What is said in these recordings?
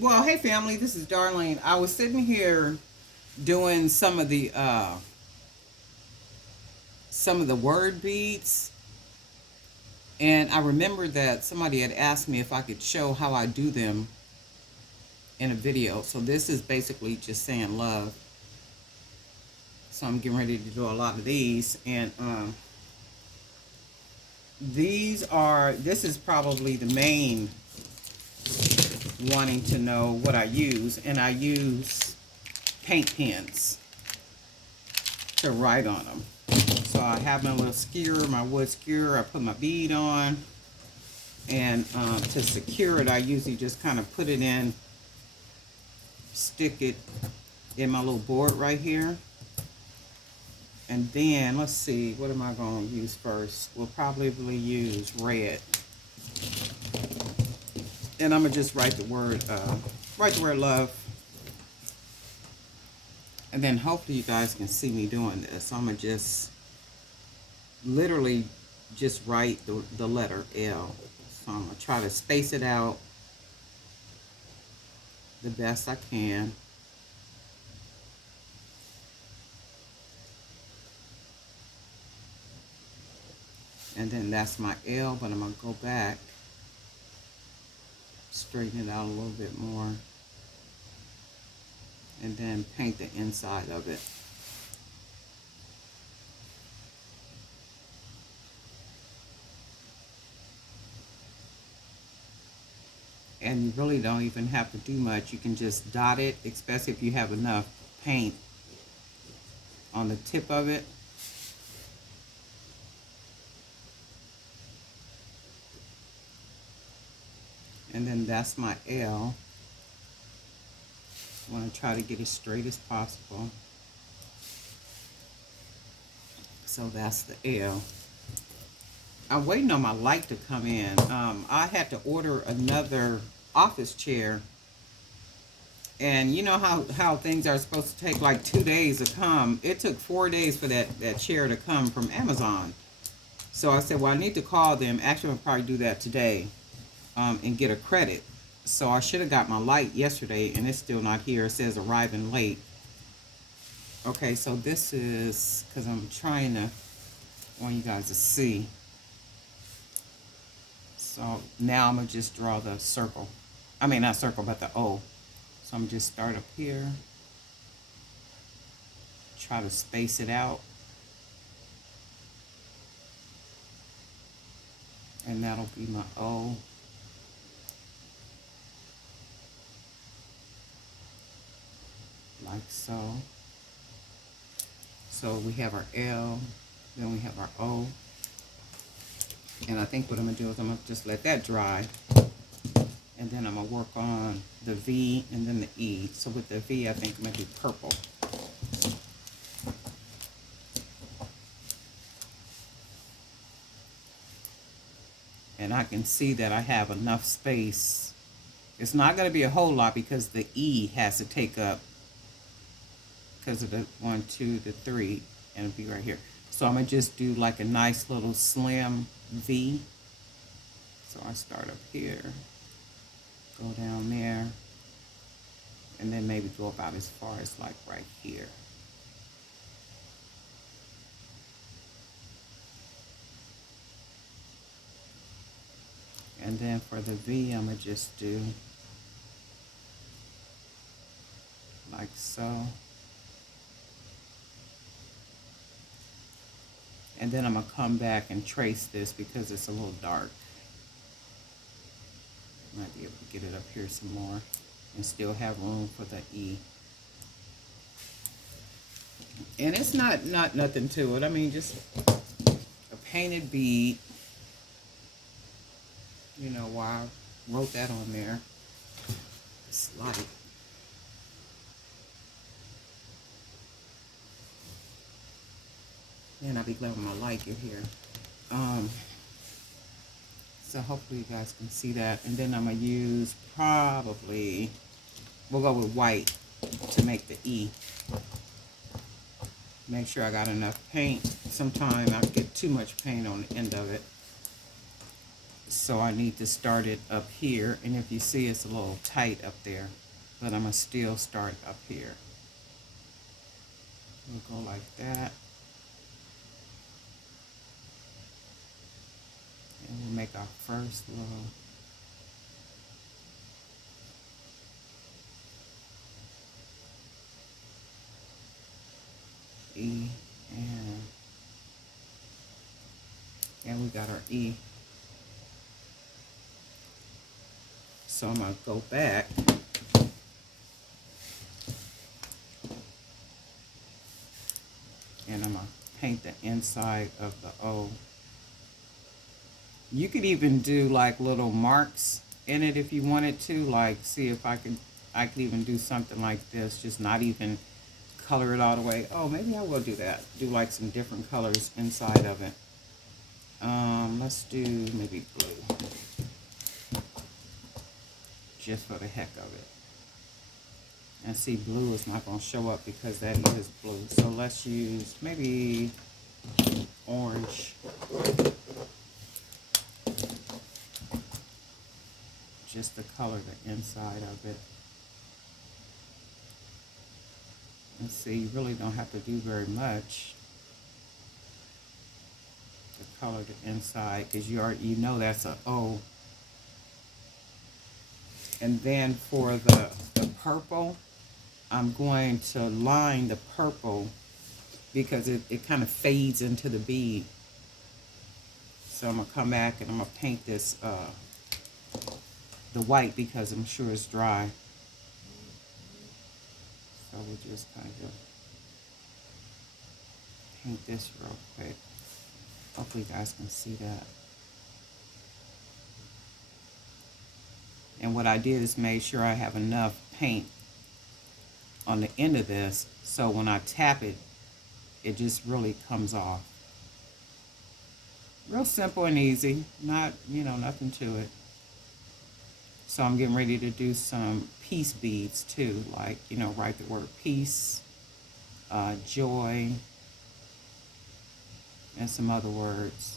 Well, hey family, this is Darlene. I was sitting here doing some of the word beads, and I remembered that somebody had asked me if I could show how I do them in a video. So this is basically just saying love. So I'm getting ready to do a lot of these, and this is probably the main wanting to know what I use, and I use paint pens to write on them. So I have my little skewer, my wood skewer. I put my bead on, and to secure it, I usually just kind of put it in, stick it in my little board right here. And then, let's see, what am I going to use first? We'll probably use red. And I'm going to just write the word love. And then hopefully you guys can see me doing this. So I'm going to just literally just write the letter L. So I'm going to try to space it out the best I can. And then that's my L, but I'm going to go back, straighten it out a little bit more, and then paint the inside of it. And you really don't even have to do much. You can just dot it, especially if you have enough paint on the tip of it. And then that's my L. I want to try to get as straight as possible. So that's the L. I'm waiting on my light to come in. I had to order another office chair. And you know how things are supposed to take like 2 days to come. It took 4 days for that chair to come from Amazon. So I said, well, I need to call them. Actually, I'll probably do that today and get a credit. So I should have got my light yesterday, and it's still not here. It says arriving late. Okay, so this is, because I'm trying to want you guys to see. So now I'm going to just draw the circle. I mean, not circle, but the O. So I'm just start up here. Try to space it out. And that'll be my O. Like so. So we have our L, then we have our O. And I think what I'm going to do is I'm going to just let that dry. And then I'm going to work on the V and then the E. So with the V, I think I'm going to do purple. And I can see that I have enough space. It's not going to be a whole lot because the E has to take up, because of the 1, 2, the 3, and it'll be right here. So I'm going to just do like a nice little slim V. So I start up here, go down there, and then maybe go about as far as like right here. And then for the V, I'm going to just do like so. And then I'm going to come back and trace this because it's a little dark. Might be able to get it up here some more and still have room for the E. And it's not nothing to it. I mean, just a painted bead. You know why I wrote that on there. It's light. And I'll be glad when my light get here. So hopefully you guys can see that. And then I'm going to use probably, we'll go with white to make the E. Make sure I got enough paint. Sometimes I get too much paint on the end of it. So I need to start it up here. And if you see, it's a little tight up there. But I'm going to still start up here. We'll go like that. And we'll make our first little E, and we got our E. So I'm going to go back and I'm going to paint the inside of the O. You could even do like little marks in it if you wanted to, like see if I could even do something like this, just not even color it all the way. Oh, maybe I will do that. Do like some different colors inside of it. Let's do maybe blue. Just for the heck of it. And see, blue is not going to show up because that is blue. So let's use maybe orange. Just to color the inside of it. And see, you really don't have to do very much to color the inside because you know that's a O. And then for the purple, I'm going to line the purple because it kind of fades into the bead. So I'm going to come back and I'm going to paint this, the white, because I'm sure it's dry. So we'll just kind of paint this real quick. Hopefully you guys can see that. And what I did is made sure I have enough paint on the end of this, so when I tap it, it just really comes off. Real simple and easy, not, nothing to it. So I'm getting ready to do some peace beads too, like, write the word peace, joy, and some other words.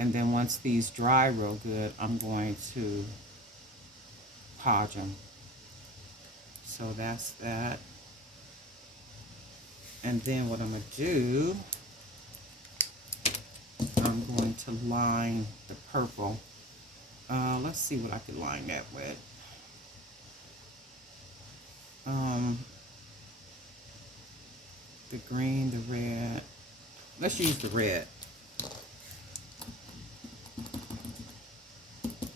And then once these dry real good, I'm going to podge them. So that's that. And then what I'm going to do, I'm going to line the purple. Let's see what I could line that with. The green, the red. Let's use the red.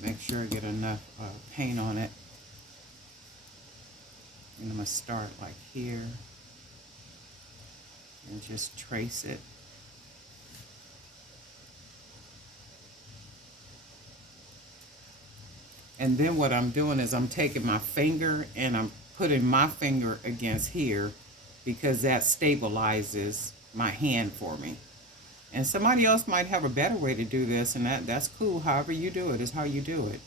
Make sure I get enough paint on it. And I'm going to start like here and just trace it. And then what I'm doing is I'm taking my finger and I'm putting my finger against here because that stabilizes my hand for me. And somebody else might have a better way to do this, and that's cool. However you do it is how you do it.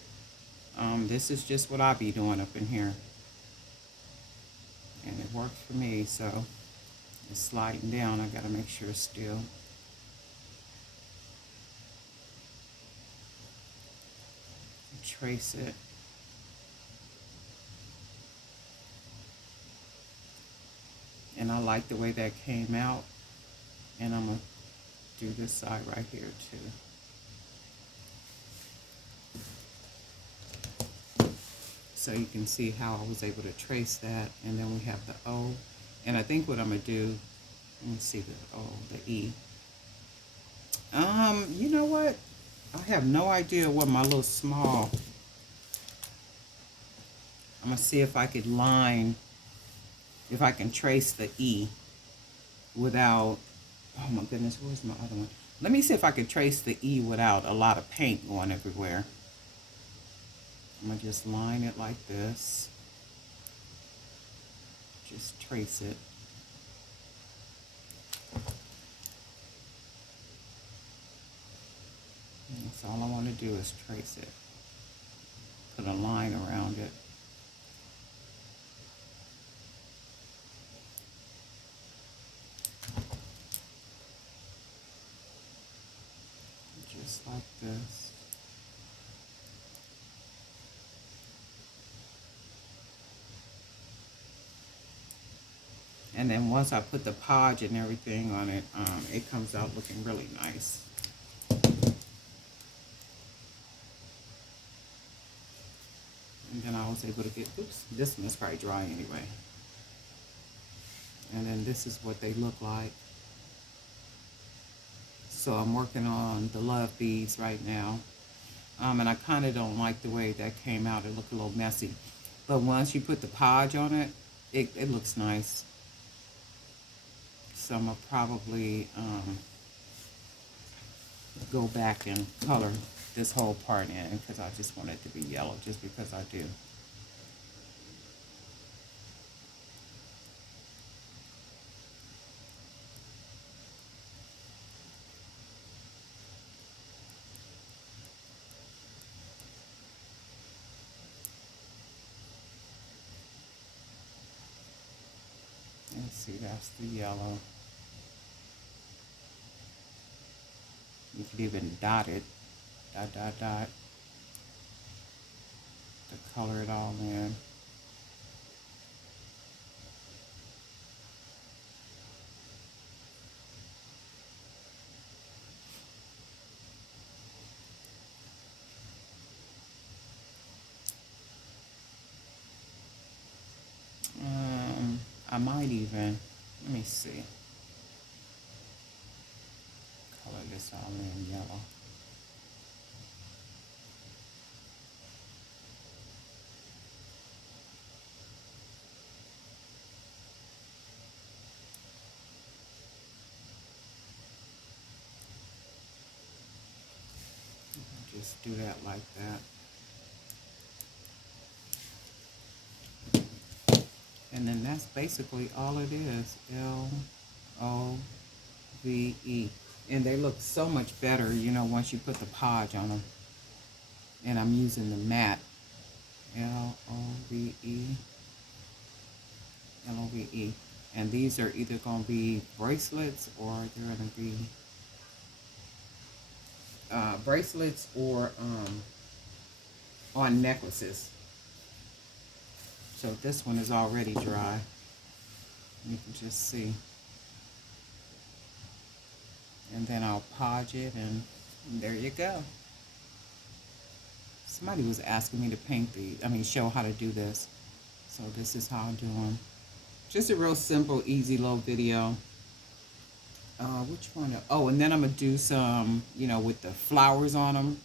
This is just what I be doing up in here. And it works for me, so it's sliding down. I gotta make sure it's still. Trace it. And I like the way that came out. And I'm gonna do this side right here too. So you can see how I was able to trace that. And then we have the O. And I think what I'm gonna do, let me see the O, the E. You know what? I have no idea what my little small. I'm gonna see if I could line, if I can trace the E without, oh my goodness, where's my other one? Let me see if I could trace the E without a lot of paint going everywhere. I'm gonna just line it like this. Just trace it. And that's all I want to do is trace it. Put a line around it. like this. And then once I put the podge and everything on it, it comes out looking really nice. And then I was able to get, oops, this one is probably dry anyway. And then this is what they look like. So I'm working on the love beads right now. And I kind of don't like the way that came out. It looked a little messy. But once you put the podge on it, it looks nice. So I'm going to probably go back and color this whole part in because I just want it to be yellow just because I do. Let's see, that's the yellow. You could even dot it, dot, dot, dot, to color it all in. I might even, let me see, color this all in yellow. Just do that like that. And then that's basically all it is. L-O-V-E. And they look so much better, you know, once you put the podge on them. And I'm using the matte. L-O-V-E. L-O-V-E. And these are either going to be bracelets or they're going to be bracelets or on necklaces. So this one is already dry. You can just see. And then I'll podge it and there you go. Somebody was asking me to paint show how to do this. So this is how I'm doing. Just a real simple, easy little video. Which one? Oh, and then I'm going to do some, you know, with the flowers on them.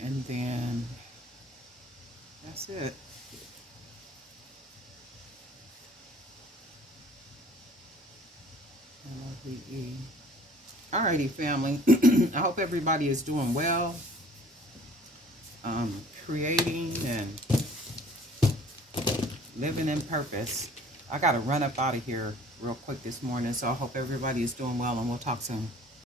And then that's it. L-O-V-E. Alrighty, family. I hope everybody is doing well. Creating and living in purpose. I got to run up out of here real quick this morning, so I hope everybody is doing well, and we'll talk soon.